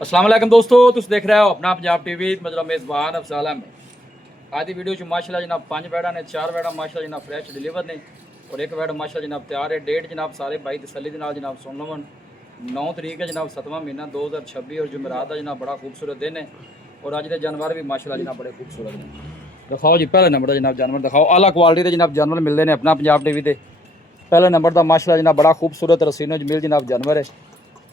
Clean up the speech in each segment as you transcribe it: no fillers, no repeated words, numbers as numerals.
अस्सलाम वालेकुम दोस्तों, तुम देख रहे हो अपना पंजाब टीवी। मतलब मेज़बान अफजाल अहमद। आज की वीडियो च माशाल्लाह जनाब 5 बैड़ा ने, 4 बैड़ा माशाल्लाह जनाब फ्रैश डिलीवर ने और एक बैड़ा माशाल्लाह जनाब तैयार है। डेट जनाब सारे भाई तसल्ली के नाल जनाब सुन लवन। 9 तरीक है जनाब 7वां महीना 2026 और जुमेरात का जनाब बड़ा खूबसूरत दिन है और अज के जानवर भी माशाल्लाह जनाब बड़े खूबसूरत हैं। दिखाओ जी पहले नंबर का जनाब जानवर दिखाओ। आला क्वालिटी के जनाब जानवर मिलते हैं अपना पंजाब टीवी से। पहले नंबर का माशाल्लाह जनाब बड़ा खूबसूरत रसीनो जमील जनाब जानवर है।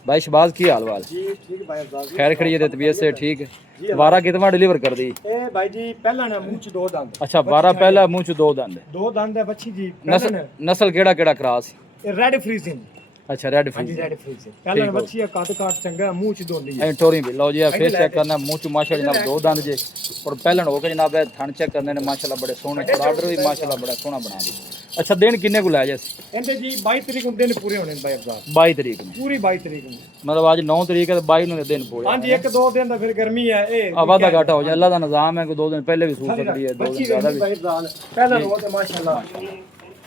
भाई शबाज की हाल वाल जी ठीक है भाई अफजाल जी। खैर खड़ी है तबीयत से ठीक है। वारा कितना डिलीवर कर दी? ए भाई जी पहला ना मुंह च दो दंद। अच्छा वारा पहला मुंह च दो दंद। दो दंद है बच्ची जी। नस्ल केड़ा केड़ा क्रास? Red freezing. अच्छा रेड हां जी फ्रीज। रेड फ्रीजिंग पहला बच्ची है काट काट चंगा मुंह च दोंदी है। टोरी भी लो जी फेस चेक करना मुंह च माशाल्लाह जनाब दो दंद जे और पहलन हो के जनाब थन चेक करने ने माशाल्लाह बड़े सोहने और ऑर्डर भी माशाल्लाह बड़ा सोहना बना दी। अच्छा दिन किन्ने को लाया जैसे? एंदे जी 22 तरीक को दिन पूरे होने भाई अफजाल। 22 तरीक में पूरी 22 तरीक में मतलब आज 9 तरीक है तो 22 ਨੂੰ दिन पूरे। हां जी एक दो दिन दा फिर गर्मी है ए आवादा घाटा हो जाए अल्लाह का निजाम है कि 2 दिन पहले भी सूख सकती है 2 दिन ज्यादा भी। भाई अफजाल पहला रो ते माशाल्लाह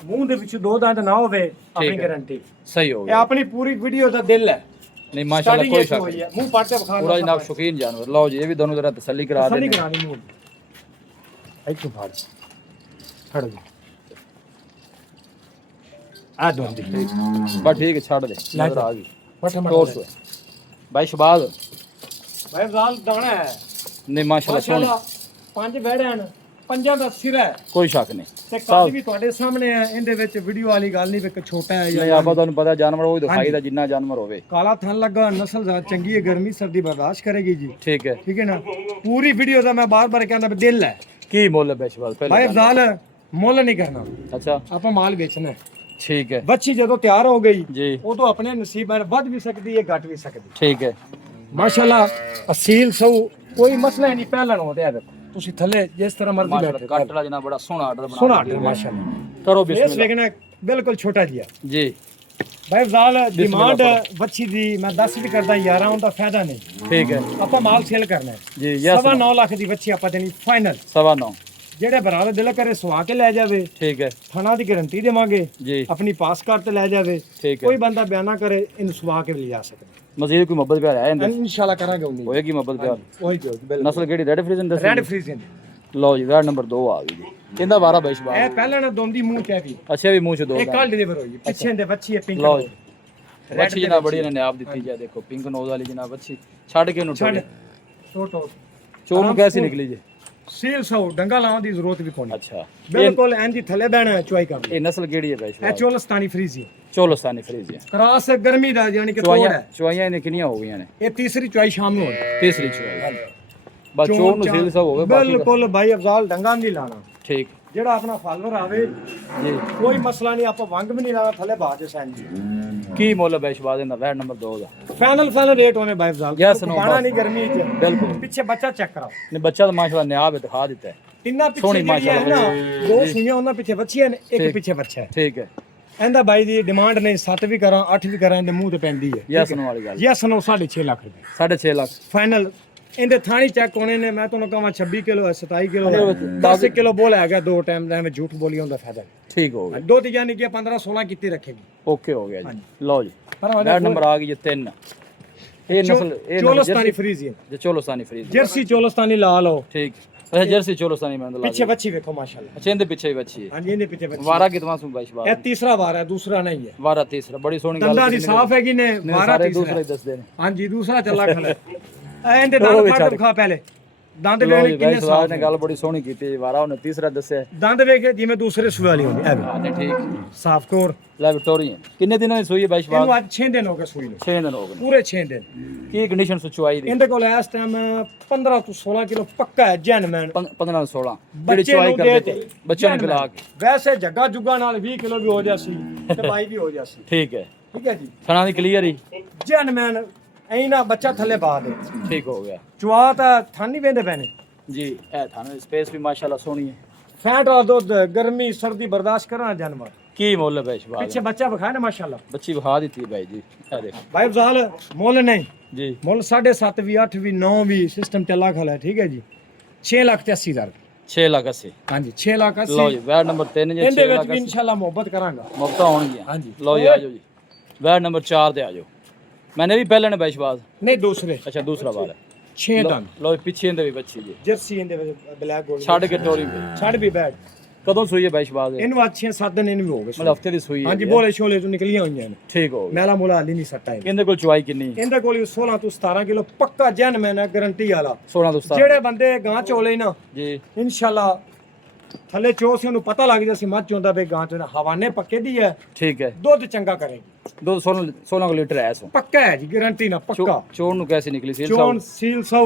मुंह दे विच दो दंद ना होवे अपनी गारंटी सही हो ये गया। अपनी पूरी वीडियो दा दिल है। नहीं माशाल्लाह कोई शक नहीं। मुंह पाट के बखा पूरा जनाब शौकीन जानवर। लो जी ये भी दोनों तरह तसल्ली करा तसल्ली देने। करानी मुंह एक तो फाड़ छड़ दे आ दो दी बस ठीक है छड़ दे नजर आ गई फटाफट टोर से भाई शबाज भाई अफजाल दाना है नहीं माशाल्लाह सोहनी माशाल्लाह पांच बैठे हैं ਪੰਜਾਂ ਦਾ ਸਿਰ ਹੈ कोई शक नहीं। ਤੇ ਕੱਦ ਵੀ ਤੁਹਾਡੇ ਸਾਹਮਣੇ ਹੈ ਇਹਦੇ ਵਿੱਚ ਵੀਡੀਓ ਵਾਲੀ ਗੱਲ ਨਹੀਂ ਵੀ ਇੱਕ ਛੋਟਾ ਹੈ नहीं आपा ਤੁਹਾਨੂੰ ਪਤਾ जानवर ਉਹ ਦਿਖਾਈ ਦਾ ਜਿੰਨਾ जानवर ਹੋਵੇ। ਕਾਲਾ ਥਣ ਲੱਗਾ ਨਸਲ ਜ਼ਿਆਦਾ ਚੰਗੀ ਹੈ ਗਰਮੀ ਸਰਦੀ ਬਰਦਾਸ਼ਤ ਕਰੇਗੀ ਜੀ ठीक है ਠੀਕ ਹੈ ਨਾ ਪੂਰੀ ਵੀਡੀਓ ਦਾ ਮੈਂ ਬਾਰ-ਬਾਰ ਕਹਿੰਦਾ ਵੀ ਦਿਲ ਹੈ की मोल है बेशबाज ਭਾਈ पहले? ਅਫਜ਼ਾਲ ਮੁੱਲ ਨਹੀਂ ਕਰਨਾ अच्छा ਆਪਾਂ ਮਾਲ ਵੇਚਣਾ ਹੈ ठीक है ਬੱਚੀ ਜਦੋਂ ਤਿਆਰ ਹੋ ਗਈ जी ਉਦੋਂ ਆਪਣੇ ਨਸੀਬ ਨਾਲ ਵੱਧ ਵੀ ਸਕਦੀ ਹੈ ਘਟ ਵੀ ਸਕਦੀ ठीक है। ਮਾਸ਼ਾਅੱਲਾ ਅਸੀਲ ਸੋ ਕੋਈ ਮਸਲਾ ਨਹੀਂ ਪਹਿਲਾਂ ਹੋ ਰਿਹਾ ਤੁਸੀਂ ਥੱਲੇ ਜਿਸ ਤਰ੍ਹਾਂ ਮਰਜ਼ੀ ਬੈਠੋ ਕੱਟ ਲਾ ਜਨਾਬ ਬੜਾ ਸੋਹਣਾ ਆਰਡਰ ਬਣਾ ਸੋਹਣਾ ਆਰਡਰ ਮਾਸ਼ਾਅੱਲਾ करो ਇਸ बिस्मिल्लाह ਵੇਖਣਾ ਬਿਲਕੁਲ ਛੋਟਾ ਜਿਹਾ जी। ਭਾਈ ਅਫਜ਼ਾਲ ਡਿਮਾਂਡ ਬੱਚੀ ਦੀ ਮੈਂ 10 ਵੀ ਕਰਦਾ 11 ਉਹਦਾ ਫਾਇਦਾ ਨਹੀਂ। ठीक है ਆਪਾਂ ਮਾਲ ਸੇਲ ਕਰਨਾ ਹੈ जी यस 9.5 ਲੱਖ ਦੀ ਬੱਚੀ ਆਪਾਂ ਦੇਣੀ ਫਾਈਨਲ। 9.25 ਜਿਹੜੇ ਬਰਾਦਰ ਦਿਲ ਕਰੇ ਸਵਾ ਕੇ ਲੈ ਜਾਵੇ ठीक है ਥਣਾ ਦੀ ਗਾਰੰਟੀ ਦੇਵਾਂਗੇ जी ਆਪਣੀ ਪਾਸ ਕਾਰਡ ਤੇ ਲੈ ਜਾਵੇ ठीक ਕੋਈ है। ਬੰਦਾ ਬਿਆਨਾ ਕਰੇ ਇਹਨੂੰ ਸਵਾ ਕੇ ਵੀ ਲਿਜਾ ਸਕਦਾ मजीद कोई मोहब्बत प्यार है इंदे? ਇਨਸ਼ਾਅੱਲਾ ਕਰਾਂਗੇ ਉਮੀਦ होएगी मोहब्बत प्यार। ਉਹੀ ਜੋ ਬਿਲਕੁਲ नस्ल केड़ी रेड फ्रीजन दस? ਰੈਡ ਫਰੀਜ਼ਨ लो जी वार्ड नंबर 2 आ गई जी इंदा वारा बेशबाज। ਇਹ ਪਹਿਲਾਂ ਨਾ ਦੋਂਦੀ ਮੂੰਹ ਤੇ ਵੀ अच्छा भी मुंह च दो ਇਹ ਕੱਲ ਡਿਲੀਵਰ ਹੋਈ ਪਿੱਛੇ ਦੇ ਬੱਚੀ ਹੈ ਪਿੰਕ लो जी अच्छी जनाब बड़ी ने आप दी जाए देखो पिंक नोज वाली जनाब अच्छी छड़ के ਛੱਡ नुट ਟੋਟੋ चोर ਨੂੰ कैसी निकली जी? ਸੀਲ ਸੋ ਡੰਗਾ ਲਾਉਣ ਦੀ ਜ਼ਰੂਰਤ ਵੀ ਕੋਈ अच्छा ਬਿਲਕੁਲ ਐਂਦੀ ਥੱਲੇ ਬਹਿਣਾ ਚੁਆਈ ਕਰ ये नस्ल केड़ी है ਇਹ बेशबाज? ਚੋਲਸਤਾਨੀ ਫਰੀਜ਼ੀ चोलस्तानी फ्रीज है। ਕਰਾਸ ਗਰਮੀ ਦਾ ਯਾਨੀ ਕਿ ਤੋੜ चुवाइयां ਹੈ चुवाइयां ने किनियां हो गई ने? ਇਹ ਤੀਸਰੀ ਚੁਆਈ ਸ਼ਾਮ ਨੂੰ ਹੋਣੀ तीसरी चुवाई बस चोर नु सील सब होवे बाकी ਬਿਲਕੁਲ ਭਾਈ ਅਫਜ਼ਾਲ ਡੰਗਾ ਨਹੀਂ ਲਾਣਾ ठीक ਜਿਹੜਾ ਆਪਣਾ ਫਾਲੋਅਰ ਆਵੇ जी। ਕੋਈ ਮਸਲਾ ਨਹੀਂ ਆਪਾਂ ਵੰਗ ਵੀ ਨਹੀਂ ਲਾਣਾ ਥੱਲੇ ਬਾਜ ਸੈਨ ਜੀ की मोल है बेशबाज इंदा वार्ड नंबर 2 दा? ਫਾਈਨਲ ਰੇਟ ਹੋਣੇ ਭਾਈ ਅਫਜ਼ਾਲ Yes, no, ਪਾਣਾ bas। ਨਹੀਂ ਗਰਮੀ ਚ बिल्कुल ਪਿੱਛੇ ਬੱਚਾ ਚੈੱਕ ਕਰਾਓ ने बच्चा तो माशाल्लाह ने आप दिखा देता है। ਤਿੰਨਾਂ ਪਿੱਛੇ ਸੋਹਣੀ ਜਿਹੜੀਆਂ ਹੈ ਨਾ ਮਾਸ਼ਾਅੱਲਾ। ਦੋ ਸੂਈਆਂ ਉਹਨਾਂ ਪਿੱਛੇ ਬੱਚੀਆਂ ਨੇ ਇੱਕ ਠੀਕ। ਪਿੱਛੇ ਬੱਚਾ ਹੈ ठीक है ਇਹਦਾ ਬਾਈ ਦੀ ਡਿਮਾਂਡ ਨਹੀਂ 7 ਵੀ ਕਰਾਂ 8 ਵੀ ਕਰਾਂ ਇਹਦੇ ਮੂੰਹ ਤੇ ਪੈਂਦੀ ਹੈ यस नो वाली गल ਯੈਸ ਨੋ 6.5 ਲੱਖ ਰੁਪਏ 6.5 लाख ਫਾਈਨਲ ਇਹਦੇ ਥਾਣੀ ਚੈੱਕ ਹੋਣੇ ਨੇ ਮੈਂ ਤੁਹਾਨੂੰ ਕਹਾਂ 26 ਕਿਲੋ ਹੈ 27 ਕਿਲੋ ਹੈ 10 ਕਿਲੋ ਬੋਲ ਹੈਗਾ ਦੋ ਟਾਈਮ ਦਾ ਐਵੇਂ ਝੂਠ ਬੋਲੀ ਹੁੰਦਾ ਫਾਇਦਾ ਨਹੀਂ। ठीक हो गया ਦੋ ਤੇ ਯਾਨੀ ਕਿ 15 16 ਕਿੱਤੇ ਰੱਖੇਗੀ ओके हो गया जी। लो जी ਪਰ वार्ड नंबर आ गई 3 ये नस्ल ये ਚੋਲਸਤਾਨੀ ਫਰੀਜ਼ੀਅਨ जो चोलस्तानी फ्रीज ਜਰਸੀ ਚੋਲਸਤਾਨੀ ਲਾ ਲਓ ठीक अच्छा जर्सी चोलस्तानी में ਪਿੱਛੇ ਬੱਚੀ ਵੇਖੋ ਮਾਸ਼ਾਅੱਲਾ अच्छा इनके पीछे ही बच्ची है। ਹਾਂਜੀ ਇਹਦੇ ਪਿੱਛੇ ਬੱਚੀ वारा कितना सुन बाईश ਇਹ बार ਤੀਸਰਾ ਵਾਰ ਹੈ ਦੂਸਰਾ ਨਹੀਂ ਹੈ वारा तीसरा बड़ी सोहनी ਦੰਦਾਂ ਦੀ ਸਾਫ ਹੈਗੀ ਨੇ ਵਾਰਾ सारे ਤੀਸਰਾ दूसरे ही दस देने ਹਾਂਜੀ ਦੂਸਰਾ ਚੱਲਾ ਖੜਾ ਇਹਦੇ ਦੰਦ ਫਾੜ ਖਾ ਪਹਿਲੇ ਦੰਦ लो ਵੇਖ जी ਕਿੰਨੇ भाई ਸਾਫ साहब ने गल बड़ी सोहनी की थी वारा उन्हें तीसरा दसया ਦੰਦ ਵੇਖ ਜਿਵੇਂ ਦੂਸਰੇ ਸੂਏ ਵਾਲੀ ਹੁੰਦੀ ਐ हाँ ते ठीक ਸਾਫ ਕੋਰ ला विक्टोरिया कितने दिनों की सुई है बाईश ਇਹਨੂੰ बार? ਅੱਜ 6 ਦਿਨ ਹੋ ਗਏ ਸੂਈ ਨੂੰ 6 दिन हो गए ਪੂਰੇ 6 ਦਿਨ की कंडीशन से चुवाई दी? ਇਹਦੇ ਕੋਲ ਇਸ ਟਾਈਮ 15 ਤੋਂ 16 ਕਿਲੋ ਪੱਕਾ ਹੈ ਜੈਨਮੈਨ 15 16 ਜਿਹੜੀ ਬੱਚੇ ਚੁਵਾਈ ਨੂੰ कर ਦੇ देते ਦੇ बच्चों ने पिला के ਵੈਸੇ ਜੱਗਾ ਜੁਗਾ ਨਾਲ 20 ਕਿਲੋ ਵੀ ਹੋ ਜਾਸੀ ਤੇ ਬਾਈ ਵੀ ਹੋ ਜਾਸੀ ठीक है ਠੀਕ ਹੈ ਜੀ खाना दी क्लियर ही ਜੈਨਮੈਨ ਐਨਾ ਬੱਚਾ ਥੱਲੇ ਪਾ ਦੇ ठीक हो गया ਚੁਆ ਤਾਂ ਥਾਂ ਨਹੀਂ ਵੇਂਦੇ ਪੈਣੇ जी ए थाने स्पेस भी माशाल्लाह सोहनी है। ਫੈਟ ਵਾਲਾ ਦੁੱਧ ਗਰਮੀ ਸਰਦੀ ਬਰਦਾਸ਼ਤ ਕਰਨਾ ਜਾਨਵਰ की मोल है बाईश बार? ਪਿੱਛੇ ਬੱਚਾ ਵਿਖਾਇਆ ਨਾ ਮਾਸ਼ਾਅੱਲਾ बच्ची बहा दी थी भाई जी ए देख ਭਾਈ ਅਫਜ਼ਾਲ ਮੁੱਲ ਨਹੀਂ जी ਮੁੱਲ 7.5 ਵੀ 8 ਵੀ 9 ਵੀ ਸਿਸਟਮ ਚੱਲਾ ਖਲਾ ਹੈ ਠੀਕ ਹੈ ਜੀ 6 ਲੱਖ ਤੇ 80 ਹਜ਼ਾਰ 6 लाख 80 ਹਾਂਜੀ 6 ਲੱਖ 80 लो जी वार्ड नंबर 3 जी ਇਹਦੇ 6 ਵਿੱਚ लाख ਵੀ 80 ਇਨਸ਼ਾਅੱਲਾ ਮੁਹੱਬਤ ਕਰਾਂਗਾ मुफ्ता होणगी ਹਾਂਜੀ लो जी आ जाओ जी वार्ड नंबर 4 ते आ जाओ मैंने भी पहले ने बैशबाज। नहीं दूसरे अच्छा दूसरा बार है। 6 दन लो पिछे इंदे भी बच्ची जी जर्सी इंदे ब्लैक गोल्ड छड़ के टोरी पे छड़ भी बैठ कदों सूई है बैशबाज है? इनू अच्छे 7 दिन इन भी हो गए मतलब हफ्ते दी सूई है। हां जी बोले शोले तो निकलियां हुई हैं ठीक हो गया। मेला मोला हाली नहीं सट्टा है इंदे कोल चुवाई किन्नी? इंदे कोल 16 तो 17 किलो पक्का जन मैंने गारंटी वाला 16 दोस्त ਜਿਹੜੇ ਬੰਦੇ ਗਾਂ ਚੋਲੇ ਨਾ जी ਇਨਸ਼ਾਅੱਲਾ ਥੱਲੇ ਚੋਸ ਨੂੰ ਪਤਾ ਲੱਗ ਜਾਸੀ ਮੱਝ ਚੋਂਦਾ ਬਈ ਗਾਂ ਚੋਂ ਹਵਾਨੇ ਪੱਕੇ ਦੀ ਹੈ ठीक है। ਦੁੱਧ ਚੰਗਾ ਕਰੇਗੀ दो 16 लीटर है सो ਪੱਕਾ ਹੈ ਜੀ ਗਾਰੰਟੀ ਨਾ ਪੱਕਾ चोर नु कैसे निकली सील ਚੋਣ ਸੀਲ ਸੌ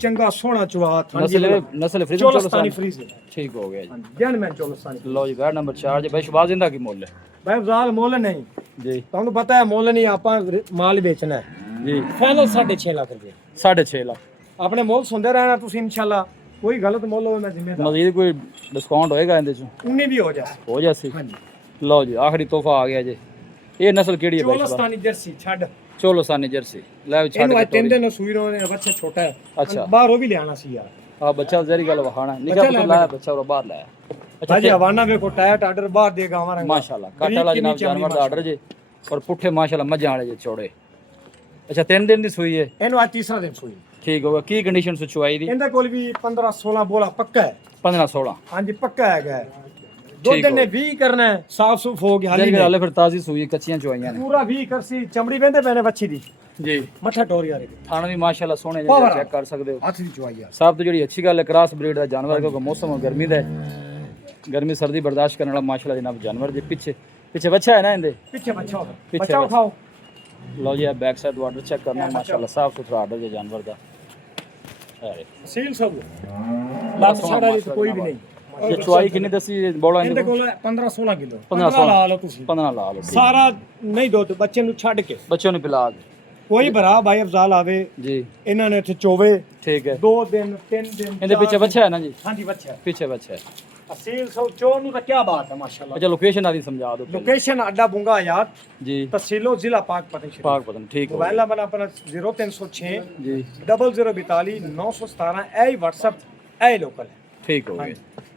ਚੰਗਾ ਸੋਹਣਾ ਚਵਾ नस्ल फ्रिज ਚੋਲਸਤਾਨੀ ਫਰੀਜ਼ ठीक हो गया जी। ਜਨ ਮੈਂ ਚੋਲਸਤਾਨੀ लो जी बैट नंबर 4 जी बैशबाज इंदा की मोल है ਬਈ ਜ਼ਾਲ ਮੁੱਲ ਨਹੀਂ जी ਤੁਹਾਨੂੰ ਪਤਾ ਹੈ ਮੁੱਲ ਨਹੀਂ ਆਪਾਂ ਮਾਲ ਵੇਚਣਾ ਹੈ जी ਫਾਈਨਲ 6.5 ਲੱਖ ਰੁਪਏ 6.5 लाख ਆਪਣੇ ਮੁੱਲ ਸੁਣਦੇ ਰਹਿਣਾ ਤੁਸੀਂ ਇਨਸ਼ਾਅੱਲਾ ਕੋਈ ਗਲਤ ਮੁੱਲ ਹੋਵੇ ਮੈਂ ਜ਼ਿੰਮੇਦਾਰ मजीद कोई डिस्काउंट होएगा इंदे चो? 19 ਵੀ ਹੋ ਜਾ हो जासी। ਹਾਂਜੀ लो जी आखिरी तोहफा आ गया जी। ये नस्ल केड़ी है बैशबाज? ਚੋਲਸਤਾਨੀ ਜਰਸੀ ਛੱਡ चोलोसानी जर्सी ले छड़ ਇਹਨੂੰ के ਅੱਜ 3 ਦਿਨ ਸੂਈ ਰੋ ਨੇ ਬੱਚਾ ਛੋਟਾ ਹੈ अच्छा ਬਾਹਰੋਂ ਵੀ ਲਿਆਣਾ ਸੀ ਯਾਰ हां बच्चा जरी गल वहाना निका बच्चा तो ला लाया बच्चा और बाहर लाया। अच्छा ਭਾਜੀ ਹਵਾਨਾ ਵੇਖੋ ਟਾਇਟ ਆਰਡਰ ਬਾਹਰ ਦੇ ਗਾਵਾਂ ਰੰਗ माशाल्लाह काटा वाला जनाब जानवर दा ऑर्डर जे और पुठे माशाल्लाह मजा वाले जे चौड़े। अच्छा 3 दिन दी सूई है ਇਹਨੂੰ ਅੱਜ ਤੀਸਰਾ ਦਿਨ ਸੂਈ ठीक होगा की कंडीशन से चुवाई दी? ਇਹਦੇ ਕੋਲ ਵੀ 15 16 ਬੋਲਾ ਪੱਕਾ ਹੈ 15 16 ਹਾਂਜੀ ਪੱਕਾ ਹੈਗਾ ਦੁੱਧ ਨੇ 20 ਕਰਨਾ ਹੈ ਸਾਫ ਸੁਫ ਹੋ ਗਿਆ जरी ਹਾਲੀ गल फिर ताजी सूई कच्चियां चुवाइयां ने ਪੂਰਾ 20 ਕਰਸੀ ਚਮੜੀ ਵੇਂਦੇ ਪੈਨੇ ਵੱਛੀ ਦੀ जी। ਮੱਠਾ ਟੋਰੀ ਵਾਲੇ थाना भी माशाल्लाह सोने Power चेक कर सकते हो। ਹੱਥ ਦੀ ਚੁਆਈ ਆ साहब तो जी अच्छी गल है क्रॉस ब्रीड का जानवर क्योंकि मौसम गर्मी का है गर्मी सर्दी बर्दाश्त करने वाला माशाल्लाह जनाब जानवर जी। पीछे पीछे बच्चा है ना इंदे ਪਿੱਛੇ ਬੱਚਾ ਹੋਗਾ ਪਿੱਛੇ ਬੱਚਾ ਬੱਚਾ। ਉਠਾਓ लो जी बैक साइड ऑर्डर चेक करना माशाल्लाह साफ सुथरा ऑर्डर जो जानवर का। अरे ਸੀਲ ਸਭ ਲੱਤ ਛੜਾ ਦੀ ਕੋਈ ਵੀ ਨਹੀਂ ये चुवाई कितनी दसी बोला ਇਹਦੇ इनको? ਕੋਲ 15 16 ਕਿਲੋ 15 15 ਲਾ ਲਓ ਤੁਸੀਂ 15 ला लो। ਸਾਰਾ ਨਹੀਂ ਦੁੱਧ ਬੱਚੇ ਨੂੰ ਛੱਡ ਕੇ बच्चों ने पिला दे। ਕੋਈ ਭਰਾ ਭਾਈ ਅਫਜ਼ਾਲ ਆਵੇ जी ਇਹਨਾਂ ਨੇ ਇੱਥੇ ਚੋਵੇ ठीक है। 2 ਦਿਨ 3 ਦਿਨ इनके पीछे बच्चा है ना जी? ਹਾਂਜੀ ਬੱਚਾ पीछे बच्चा है। ਅਸੀਲ ਸੌ ਚੋਰ ਨੂੰ ਤਾਂ ਕੀ ਬਾਤ ਹੈ ਮਾਸ਼ਾਅੱਲਾ अच्छा लोकेशन आदि समझा दो पहले। ਲੋਕੇਸ਼ਨ ਅੱਡਾ ਬੁੰਗਾ ਆਯਾਤ जी ਤਹਿਸੀਲੋ ਜ਼ਿਲ੍ਹਾ ਪਾਕਪਤਨ ਸ਼ਰੀਫ पाक पतन ठीक हो ਮੋਬਾਈਲ ਨੰਬਰ ਆਪਣਾ 0306 जी 0042 917 ਇਹ WhatsApp ਇਹ ਲੋਕਲ ਹੈ ठीक हो गया।